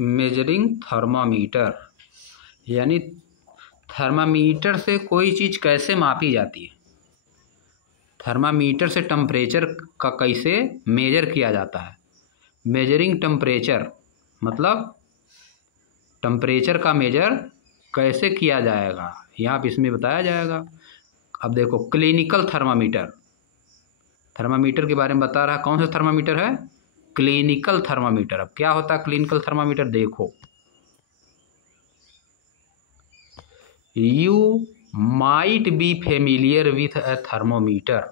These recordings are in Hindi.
मेजरिंग थर्मामीटर, यानी थर्मामीटर से कोई चीज़ कैसे मापी जाती है, थर्मामीटर से टेम्परेचर का कैसे मेजर किया जाता है। मेजरिंग टेम्परेचर मतलब टेम्परेचर का मेजर कैसे किया जाएगा, यहाँ पे इसमें बताया जाएगा। अब देखो क्लिनिकल थर्मामीटर, थर्मामीटर के बारे में बता रहा है। कौन सा थर्मामीटर है? Clinical thermometer. अब क्या होता है क्लिनिकल थर्मामीटर? देखो, you might be familiar with A thermometer,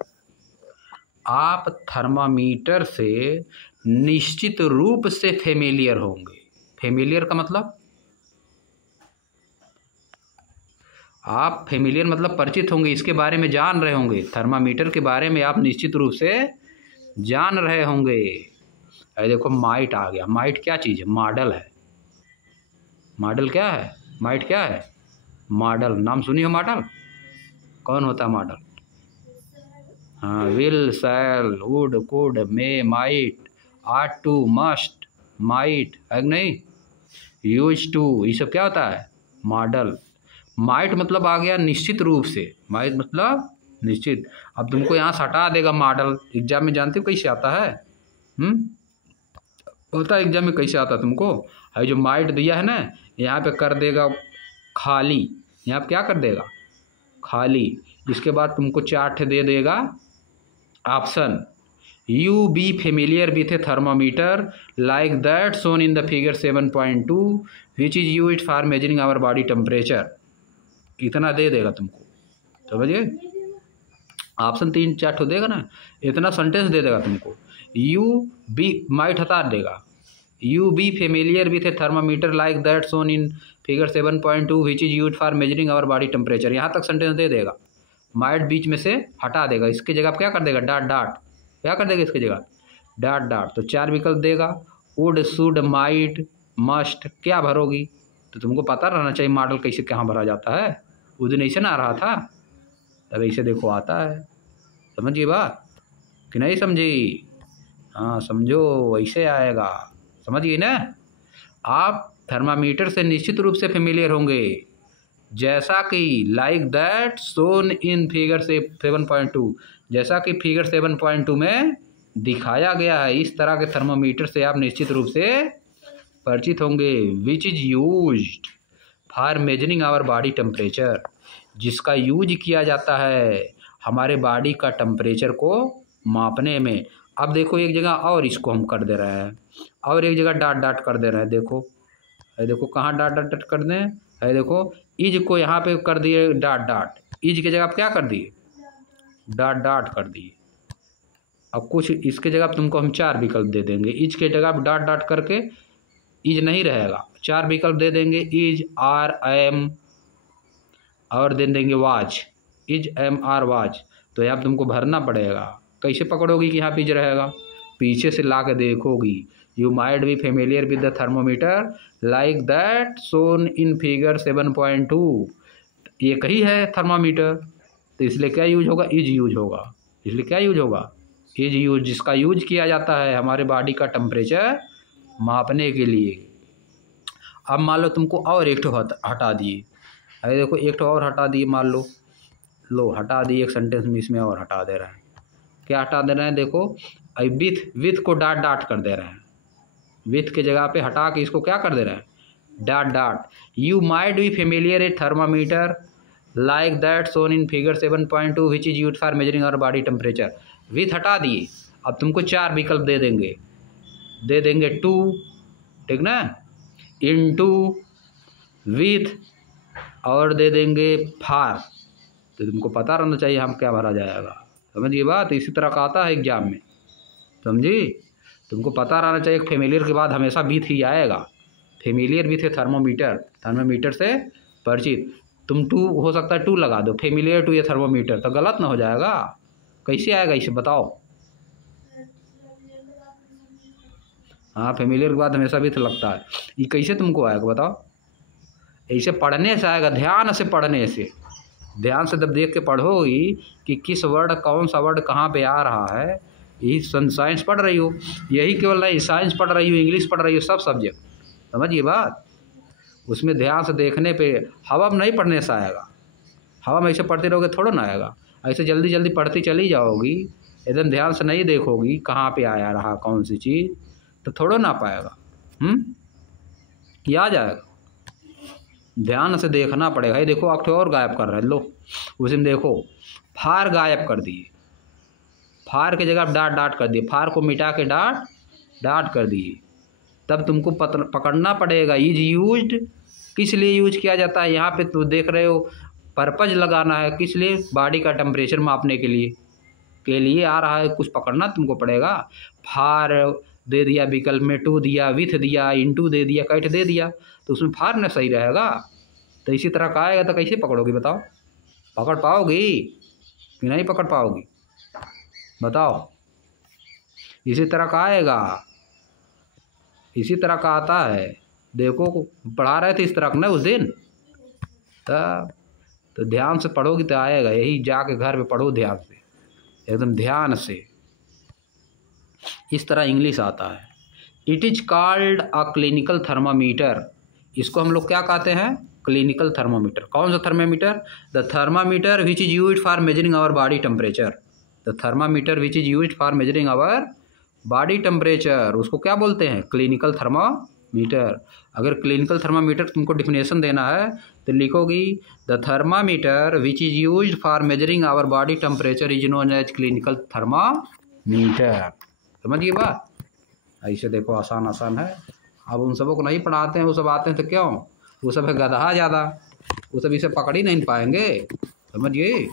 आप थर्मामीटर से निश्चित रूप से फेमिलियर होंगे। फेमिलियर का मतलब, आप फेमिलियर मतलब परिचित होंगे, इसके बारे में जान रहे होंगे, थर्मामीटर के बारे में आप निश्चित रूप से जान रहे होंगे। अरे देखो माइट आ गया। माइट क्या चीज़ है? मॉडल है। मॉडल क्या है? माइट क्या है? मॉडल। नाम सुनी हो मॉडल? कौन होता है मॉडल? हाँ, will, shall, would, could, may, might, ought to, must, might, है नहीं, यूज टू, ये सब क्या होता है? मॉडल। माइट मतलब आ गया निश्चित रूप से, माइट मतलब निश्चित। अब तुमको यहाँ से हटा देगा मॉडल। एग्जाम में जानते हो कैसे आता है? होता है एग्जाम में कैसे आता है तुमको? है जो माइट दिया है ना, यहाँ पे कर देगा खाली, यहाँ पे क्या कर देगा? खाली। इसके बाद तुमको चार्ट दे देगा option, you be familiar with a thermometer like that shown in the figure 7.2 which is used for measuring our body temperature. इतना दे देगा तुमको, समझिए। ऑप्शन 3-4 देगा ना, इतना सेंटेंस दे देगा तुमको। यू बी, माइट हटा देगा, you be familiar with a thermometer like that shown in figure 7.2 which is used for measuring our body temperature. यहाँ तक सेंटेंस दे देगा। माइट बीच में से हटा देगा, इसकी जगह क्या कर देगा? Dot dot. क्या कर देगा इसकी जगह? Dot dot. तो 4 विकल्प देगा, वुड, शुड, माइट, मस्ट। क्या भरोगी? तो तुमको पता रहना चाहिए मॉडल कैसे कहाँ भरा जाता है। उस दिन ऐसे ना आ रहा था, तब ऐसे देखो आता है। समझिए बात कि नहीं समझी? हाँ समझो, ऐसे आएगा, समझिए ना। आप थर्मामीटर से निश्चित रूप से फेमिलियर होंगे, जैसा कि like that shown in figure 7.2, जैसा कि फिगर 7.2 में दिखाया गया है, इस तरह के थर्मामीटर से आप निश्चित रूप से परिचित होंगे। Which is used for measuring our body temperature, जिसका यूज किया जाता है हमारे बॉडी का टेम्परेचर को मापने में। अब देखो एक जगह और इसको हम कर दे रहे हैं, और एक जगह डॉट डॉट कर दे रहे हैं। देखो, देखो कहाँ डॉट डॉट डॉट कर दें, है देखो इज को यहाँ पे कर दिए डॉट डॉट, इज की जगह आप क्या कर दिए? डॉट डॉट कर दिए। अब कुछ इसके जगह तुमको हम 4 विकल्प दे देंगे, इज के जगह आप डॉट डॉट करके, इज नहीं रहेगा, 4 विकल्प दे देंगे, इज, आर, एम, और दे देंगे was, is, am, are, was. तो यहाँ तुमको भरना पड़ेगा। कैसे पकड़ोगी कि यहाँ पे इज रहेगा? पीछे से ला के देखोगी। You might be familiar with the thermometer like that shown in figure 7.2। एक ही है थर्मामीटर, तो इसलिए क्या यूज होगा? इज यूज होगा। इसलिए क्या यूज होगा? इज यूज, जिसका यूज किया जाता है हमारे बॉडी का टेम्परेचर मापने के लिए। अब मान लो तुमको और एक ठो हटा दिए, अरे देखो एक ठो और हटा दिए, मान लो, लो हटा दिए, एक सेंटेंस में इसमें और हटा दे रहे हैं। क्या हटा दे रहे हैं? देखो विथ को डॉट डॉट कर दे रहे हैं, विथ के जगह पे हटा के इसको क्या कर दे रहे हैं? Dot dot. You might be familiar a thermometer like that shown in figure 7.2 which is used for measuring our body temperature. With हटा दिए। अब तुमको 4 विकल्प दे देंगे 2, ठीक ना, इनटू, विथ, और दे देंगे फार। तो तुमको पता रहना चाहिए हम क्या भरा जाएगा। समझिए बात, इसी तरह का आता है एग्जाम में, समझी? तुमको पता रहना चाहिए फेमिलियर के बाद हमेशा विथ ही आएगा। Familiar with A thermometer, thermometer से परिचित। तुम 2 हो सकता है 2 लगा दो, फेमिलियर टू ए थर्मोमीटर, तो गलत ना हो जाएगा। कैसे आएगा इसे बताओ? हाँ, फेमिलियर के बाद हमेशा विथ लगता है। ये कैसे तुमको आएगा बताओ? ऐसे पढ़ने से आएगा, ध्यान से पढ़ने से। ध्यान से जब देख के पढ़ोगी कि किस वर्ड, कौन सा वर्ड कहाँ पे आ रहा है। यही साइंस पढ़ रही हो, यही केवल नहीं, साइंस पढ़ रही हो, इंग्लिश पढ़ रही हो, सब सब्जेक्ट समझिए बात। उसमें ध्यान से देखने पे हवा में नहीं पढ़ने से आएगा। हवा में ऐसे पढ़ते रहोगे थोड़ा ना आएगा। ऐसे जल्दी जल्दी पढ़ती चली जाओगी, एकदम ध्यान से नहीं देखोगी कहाँ पे आया रहा कौन सी चीज़, तो थोड़ा ना पाएगा। क्या आ जाएगा? ध्यान से देखना पड़ेगा। ये देखो आप और गायब कर रहे हैं, लो उसी में देखो फार गायब कर दिए, फार की जगह डाट डाट कर दिए, फार को मिटा के डाट डाट कर दिए। तब तुमको पकड़ना पड़ेगा इज यूज्ड, किस लिए यूज किया जाता है। यहाँ पे तो देख रहे हो पर्पज लगाना है, किस लिए? बॉडी का टेम्परेचर मापने के लिए आ रहा है, कुछ पकड़ना तुमको पड़ेगा। फार दे दिया विकल्प में, टू दिया, विथ दिया, इनटू दे दिया, कैट दे दिया, तो उसमें फार ना सही रहेगा। तो इसी तरह का आएगा तो कैसे पकड़ोगी बताओ? पकड़ पाओगी कि नहीं पकड़ पाओगी बताओ? इसी तरह का आएगा, इसी तरह का आता है। देखो पढ़ा रहे थे इस तरह का ना उस दिन, तब तो ध्यान से पढ़ोगी तो आएगा। यही जाके घर पे पढ़ो ध्यान से, एकदम ध्यान से। इस तरह इंग्लिश आता है। It is called a clinical thermometer. इसको हम लोग क्या कहते हैं? Clinical thermometer. कौन सा thermometer? The thermometer which is used for measuring our body temperature. The thermometer which is used for measuring our body temperature, उसको क्या बोलते हैं? Clinical thermometer. अगर क्लिनिकल थर्मामीटर तुमको डिफिनेशन देना है तो लिखोगी the thermometer which is used for measuring our body temperature is known as clinical thermometer. समझिए बात। ऐसे देखो आसान आसान है। अब उन सबों को नहीं पढ़ाते हैं, वो सब आते हैं तो क्यों? वो सब है गधा ज़्यादा, वो सब इसे पकड़ ही नहीं पाएंगे। समझिए।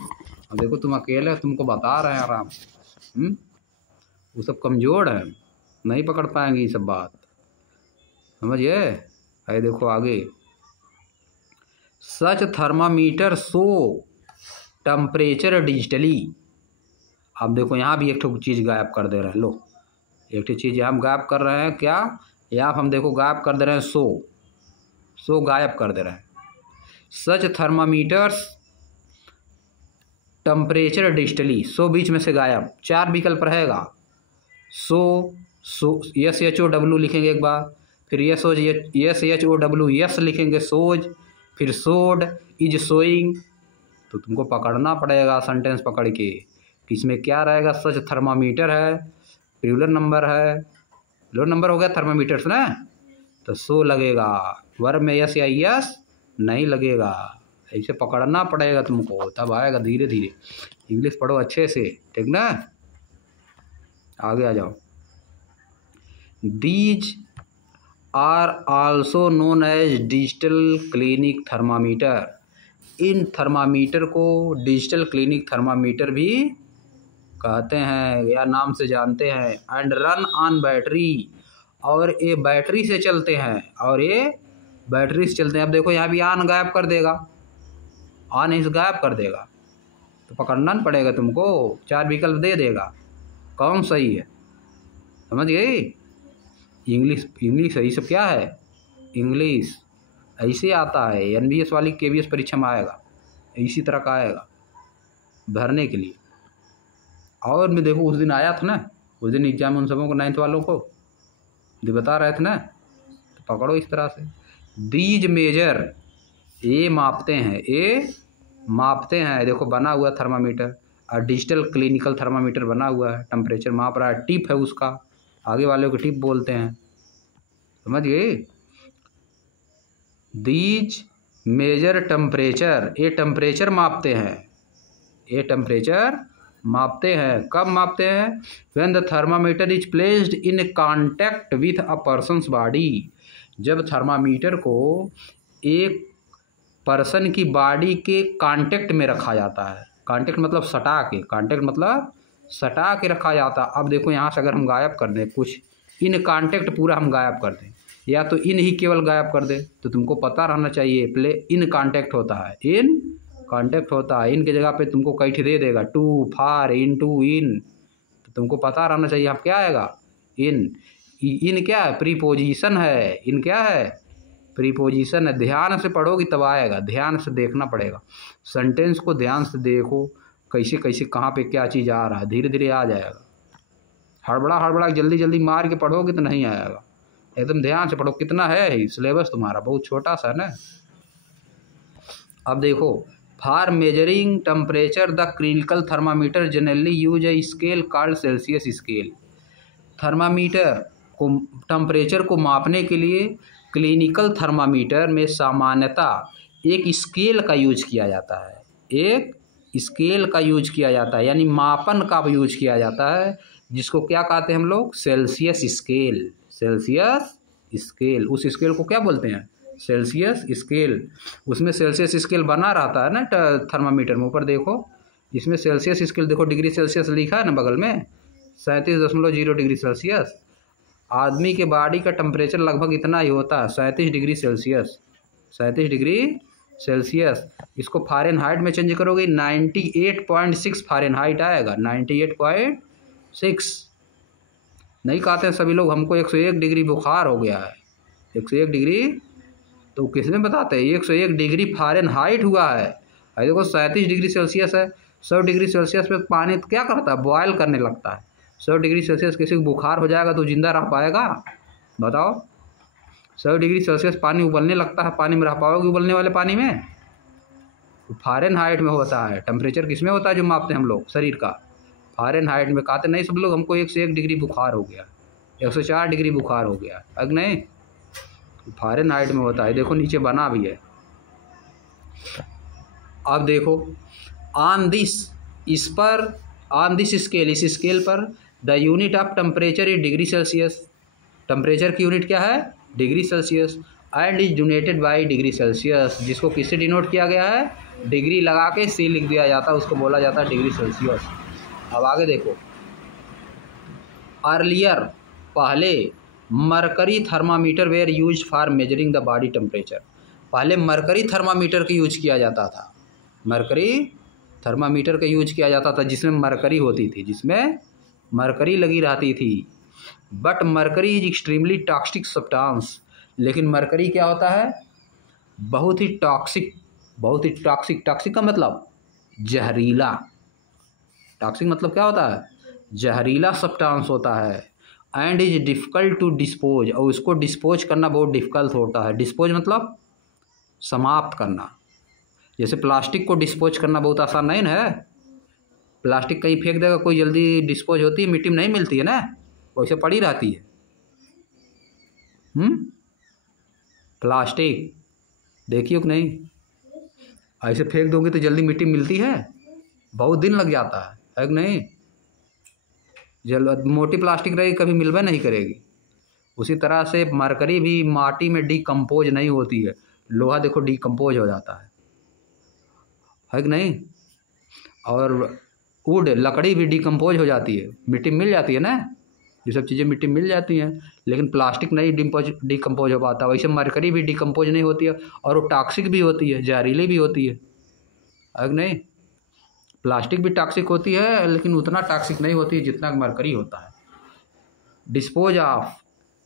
अब देखो तुम अकेले, तुमको बता रहे हैं आराम। वो सब कमज़ोर हैं, नहीं पकड़ पाएंगे ये सब बात। समझिए। अरे देखो आगे, सच थर्मामीटर शो टेम्परेचर डिजिटली। अब देखो यहाँ भी एक ठो चीज़ गायब कर दे रहे हैं। लो एक ठो चीज़ हम गायब कर रहे हैं। क्या? यहाँ हम देखो गायब कर दे रहे हैं, सो गायब कर दे रहे हैं। सच थर्मामीटर्स टेम्परेचर डिजिटली, सो बीच में से गायब। 4 विकल्प रहेगा। सो SHOW लिखेंगे एक बार, फिर SHOW यस लिखेंगे, सोज, फिर सोड, इज सोइंग। तो तुमको पकड़ना पड़ेगा सेंटेंस पकड़ के, इसमें क्या रहेगा। सच थर्मामीटर है, प्लूरल नंबर है, प्लूरल नंबर हो गया थर्मामीटर्स ना, तो सो लगेगा। वर्ब में यस या यस नहीं लगेगा। ऐसे पकड़ना पड़ेगा तुमको, तब आएगा धीरे धीरे। इंग्लिश पढ़ो अच्छे से, ठीक ना? आगे आ जाओ। These are also known as digital clinic thermometer. इन थर्मामीटर को डिजिटल क्लिनिक थर्मामीटर भी कहते हैं या नाम से जानते हैं। एंड रन ऑन बैटरी, और ये बैटरी से चलते हैं, और ये बैटरी से चलते हैं। अब देखो यहाँ भी ऑन गायब कर देगा, ऑन इस गायब कर देगा, तो पकड़ना पड़ेगा तुमको। 4 विकल्प दे देगा, कौन सही है? समझ गई? इंग्लिश ये सब क्या है? इंग्लिश ऐसे आता है। NBS वाली KBS परीक्षा में आएगा, इसी तरह का आएगा भरने के लिए। और मैं देखो उस दिन आया था ना, उस दिन एग्जाम उन सबों को 9th वालों को जो बता रहे थे ना, तो पकड़ो इस तरह से। दीज मेजर, ये मापते हैं, ये मापते हैं। देखो बना हुआ थर्मामीटर, और डिजिटल क्लिनिकल थर्मामीटर बना हुआ है, टेम्परेचर माप रहा है। टिप है उसका, आगे वाले को टिप बोलते हैं। समझ गए? दीज मेजर टेम्परेचर, ये टेम्परेचर मापते हैं, ये टेम्परेचर मापते हैं। कब मापते हैं? When the thermometer is placed in contact with a persons body. जब थर्मामीटर को एक पर्सन की बॉडी के कांटेक्ट में रखा जाता है। कांटेक्ट मतलब सटा के, कांटेक्ट मतलब सटा के रखा जाता है। अब देखो यहाँ से अगर हम गायब कर दें कुछ, इन कांटेक्ट पूरा हम गायब कर दें, या तो इन ही केवल गायब कर दें, तो तुमको पता रहना चाहिए प्ले इन कांटेक्ट होता है, इन कांटेक्ट होता है। इन की जगह पे तुमको कैठ दे देगा, टू, फार, इन टू, इन, तो तुमको पता रहना चाहिए आप क्या आएगा। इन क्या है? प्रीपोजिशन है। इन क्या है? प्रीपोजिशन है। ध्यान से पढ़ोगी तब आएगा, ध्यान से देखना पड़ेगा। सेंटेंस को ध्यान से देखो, कैसे कैसे कहाँ पे क्या चीज़ आ रहा है, धीरे धीरे आ जाएगा। हड़बड़ा जल्दी जल्दी मार के पढ़ोगे तो नहीं आएगा। एकदम ध्यान से पढ़ो, कितना है ही सिलेबस तुम्हारा, बहुत छोटा सा ना। अब देखो, for measuring temperature the clinical thermometer generally use a scale called Celsius scale. Thermometer को टेम्परेचर को मापने के लिए क्लिनिकल थर्मामीटर में सामान्यतः एक स्केल का यूज किया जाता है, एक स्केल का यूज किया जाता है, यानी मापन का यूज किया जाता है, जिसको क्या कहते हैं हम लोग, सेल्सियस स्केल। सेल्सियस स्केल, उस स्केल को क्या बोलते हैं, सेल्सियस स्केल। उसमें सेल्सियस स्केल बना रहता है ना थर्मामीटर में, ऊपर देखो इसमें सेल्सियस स्केल देखो, डिग्री सेल्सियस लिखा है ना बगल में, 37.0 डिग्री सेल्सियस। आदमी के बॉडी का टेम्परेचर लगभग इतना ही होता है, 37 डिग्री सेल्सियस, 37 डिग्री सेल्सियस। इसको फ़ारेनहाइट में चेंज करोगे 98.6 फ़ारेनहाइट आएगा, 98.6। नहीं कहते हैं सभी लोग हमको 101 डिग्री बुखार हो गया है, 101 डिग्री, तो किसने बताते हैं 101 डिग्री फ़ारेनहाइट हुआ है। अरे देखो 37 डिग्री सेल्सियस है, 100 डिग्री सेल्सियस पे पानी क्या करता है, बॉयल करने लगता है। 100 डिग्री सेल्सियस किसी को बुखार हो जाएगा तो जिंदा रह पाएगा, बताओ। 100 डिग्री सेल्सियस पानी उबलने लगता है, पानी में रह पाओगे उबलने वाले पानी में? फ़ारेनहाइट में होता है टेम्परेचर, किस में होता है जो मापते हैं हम लोग शरीर का, फ़ारेनहाइट में। कहते नहीं सब लोग हमको 101 डिग्री बुखार हो गया, 104 डिग्री बुखार हो गया, अग नहीं, फ़ारेनहाइट में होता है। देखो नीचे बना भी है। अब देखो ऑन दिस स्केल, इस स्केल पर the unit of temperature is degree Celsius. Temperature की यूनिट क्या है, degree Celsius. And is denoted by degree Celsius, जिसको किससे डिनोट किया गया है, डिग्री लगा के सी लिख दिया जाता है, उसको बोला जाता है डिग्री सेल्सियस। अब आगे देखो, अर्लियर, पहले mercury thermometer were use for measuring the body temperature. पहले मरकरी थर्मामीटर का यूज किया जाता था, मरकरी थर्मामीटर का यूज किया जाता था, जिसमें मरकरी होती थी, जिसमें मरकरी लगी रहती थी। But mercury is extremely toxic substance. लेकिन मरकरी क्या होता है, बहुत ही टॉक्सिक, बहुत ही टॉक्सिक। टॉक्सिक का मतलब जहरीला, टॉक्सिक मतलब क्या होता है, जहरीला सब्सटेंस होता है। And is difficult to dispose, और उसको डिस्पोज करना बहुत डिफ़िकल्ट होता है। डिस्पोज मतलब समाप्त करना। जैसे प्लास्टिक को डिस्पोज करना बहुत आसान नहीं है, प्लास्टिक कहीं फेंक देगा कोई, जल्दी डिस्पोज होती है, मिट्टी में नहीं मिलती है ना, वैसे पड़ी रहती है। प्लास्टिक देखिए कि नहीं, ऐसे फेंक दोगे तो जल्दी मिट्टी मिलती है, बहुत दिन लग जाता है कि नहीं। मोटी प्लास्टिक रहेगी कभी मिलवे नहीं करेगी। उसी तरह से मरकरी भी माटी में डिकम्पोज नहीं होती है। लोहा देखो डिकम्पोज हो जाता है कि नहीं। और वुड, लकड़ी भी डिकम्पोज हो जाती है, मिट्टी मिल जाती है ना, ये सब चीज़ें मिट्टी मिल जाती हैं। लेकिन प्लास्टिक नहीं डिकम्पोज हो पाता, वैसे मरकरी भी डिकम्पोज नहीं होती है, और वो टॉक्सिक भी होती है, जहरीली भी होती है कि नहीं। प्लास्टिक भी टॉक्सिक होती है, लेकिन उतना टॉक्सिक नहीं होती है जितना मरकरी होता है। Dispose of,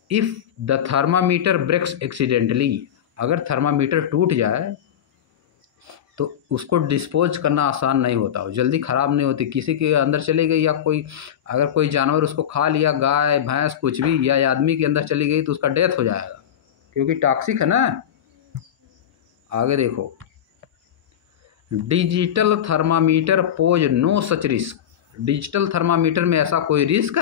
if the thermometer breaks accidentally, अगर थर्मामीटर टूट जाए तो उसको डिस्पोज करना आसान नहीं होता, जल्दी ख़राब नहीं होती। किसी के अंदर चली गई, या कोई अगर कोई जानवर उसको खा लिया, गाय भैंस कुछ भी, या आदमी के अंदर चली गई तो उसका डेथ हो जाएगा, क्योंकि टॉक्सिक है ना। आगे देखो, digital thermometer pose no such risk. Digital thermometer में ऐसा कोई रिस्क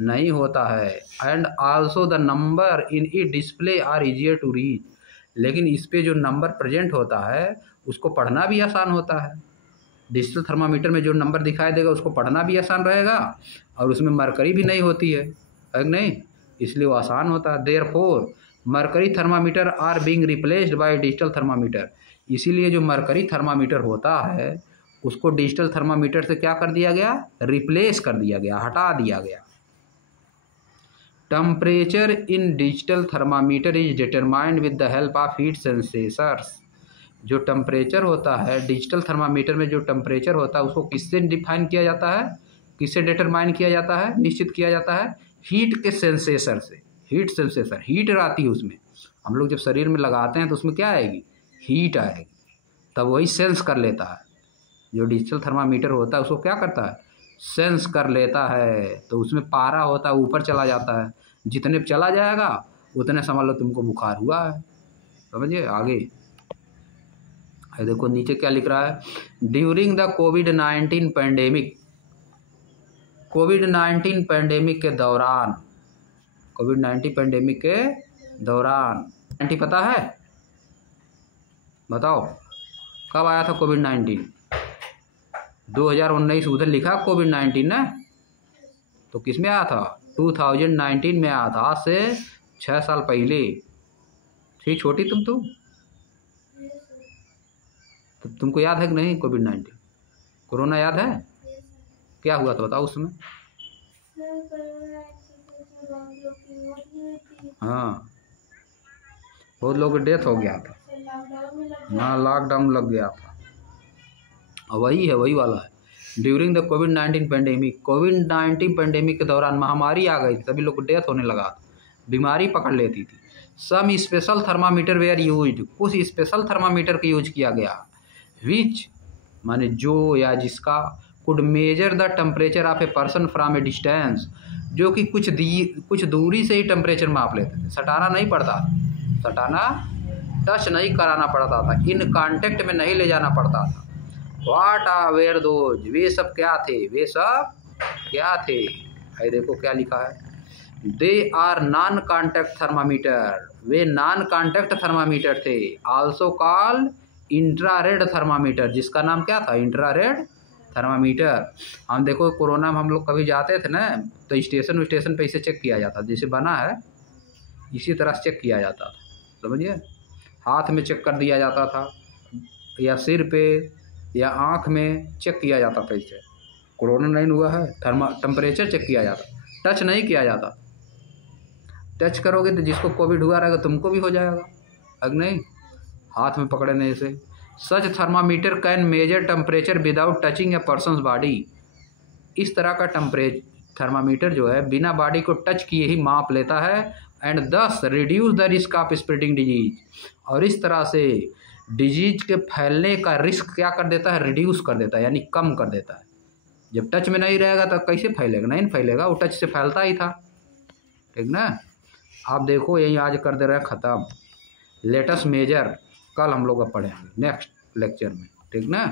नहीं होता है। And also the number in the display are easier to read, लेकिन इस पे जो नंबर प्रेजेंट होता है उसको पढ़ना भी आसान होता है। डिजिटल थर्मामीटर में जो नंबर दिखाई देगा उसको पढ़ना भी आसान रहेगा, और उसमें मरकरी भी नहीं होती है कि नहीं, इसलिए वो आसान होता है। Therefore mercury thermometer are being replaced by digital thermometer, इसीलिए जो मरकरी थर्मामीटर होता है उसको डिजिटल थर्मामीटर से क्या कर दिया गया, रिप्लेस कर दिया गया, हटा दिया गया। Temperature in digital thermometer is determined with the help of heat sensors. जो टेम्परेचर होता है डिजिटल थर्मामीटर में, जो टेम्परेचर होता है उसको किससे डिफाइन किया जाता है, किससे डिटरमाइन किया जाता है, निश्चित किया जाता है, हीट के सेंसेसर से। हीट सेंसेसर, हीट आती है उसमें, हम लोग जब शरीर में लगाते हैं तो उसमें क्या आएगी, हीट आएगी, तब वही सेंस कर लेता है। जो डिजिटल थर्मामीटर होता है उसको क्या करता है, सेंस कर लेता है। तो उसमें पारा होता है, ऊपर चला जाता है, जितने चला जाएगा उतने समझ लो तुमको बुखार हुआ है। समझिए आगे। देखो नीचे क्या लिख रहा है, during the covid pandemic, covid pandemic के दौरान, कोविड-19 पैंडेमिक के दौरान, 90 पता है? बताओ कब आया था कोविड-19? 2019 उधर लिखा कोविड-19 ना, तो किस में आया था? 2019 में आया था, आज से 6 साल पहले थी छोटी तुम तो तुमको याद है कि नहीं? कोविड-19 कोरोना याद है? क्या हुआ था बताओ उस समय? हाँ बहुत लोगों की डेथ हो गया था। हाँ लॉकडाउन लग गया था। वही है, वही वाला है। During the covid pandemic, covid pandemic के दौरान महामारी आ गई थी, सभी लोग को डेथ होने लगा, बीमारी पकड़ लेती थी। Some special thermometer were used, कुछ स्पेशल थर्मामीटर का यूज किया गया, विच माने जो या जिसका, could measure the temperature of a person from a distance, जो कि कुछ दूरी से ही टेम्परेचर माप लेते थे, सटाना नहीं पड़ता, सटाना टच नहीं कराना पड़ता था, इन कांटेक्ट में नहीं ले जाना पड़ता था। व्हाट आर वेयर दोज, वे सब क्या थे, वे सब क्या थे? भाई देखो क्या लिखा है, they are non contact thermometer, वे नॉन कॉन्टैक्ट थर्मामीटर थे। आल्सो कॉल्ड इंफ्रारेड थर्मामीटर, जिसका नाम क्या था? Infrared thermometer. हम देखो कोरोना में हम लोग कभी जाते थे ना, तो स्टेशन पे इसे चेक किया जाता, जैसे बना है इसी तरह से चेक किया जाता था, समझिए। हाथ में चेक कर दिया जाता था, या सिर पे या आँख में चेक किया जाता था। इससे कोरोना नहीं हुआ है, टेम्परेचर चेक किया जाता, टच नहीं किया जाता। टच करोगे तो जिसको कोविड हुआ रहेगा तुमको भी हो जाएगा, अगर नहीं हाथ में पकड़ने से। Such thermometer can measure temperature without touching a person's body, इस तरह का थर्मामीटर जो है बिना बॉडी को टच किए ही माप लेता है। एंड दस reduce the risk of spreading disease, और इस तरह से डिजीज के फैलने का रिस्क क्या कर देता है? रिड्यूस कर देता है, यानी कम कर देता है। जब टच में नहीं रहेगा तो कैसे फैलेगा? नहीं फैलेगा, वो टच से फैलता ही था, ठीक ना। आप देखो यही आज कर दे रहे हैं ख़त्म। लेटेस्ट मेजर कल हम लोग अब पढ़ेंगे नेक्स्ट लेक्चर में, ठीक ना।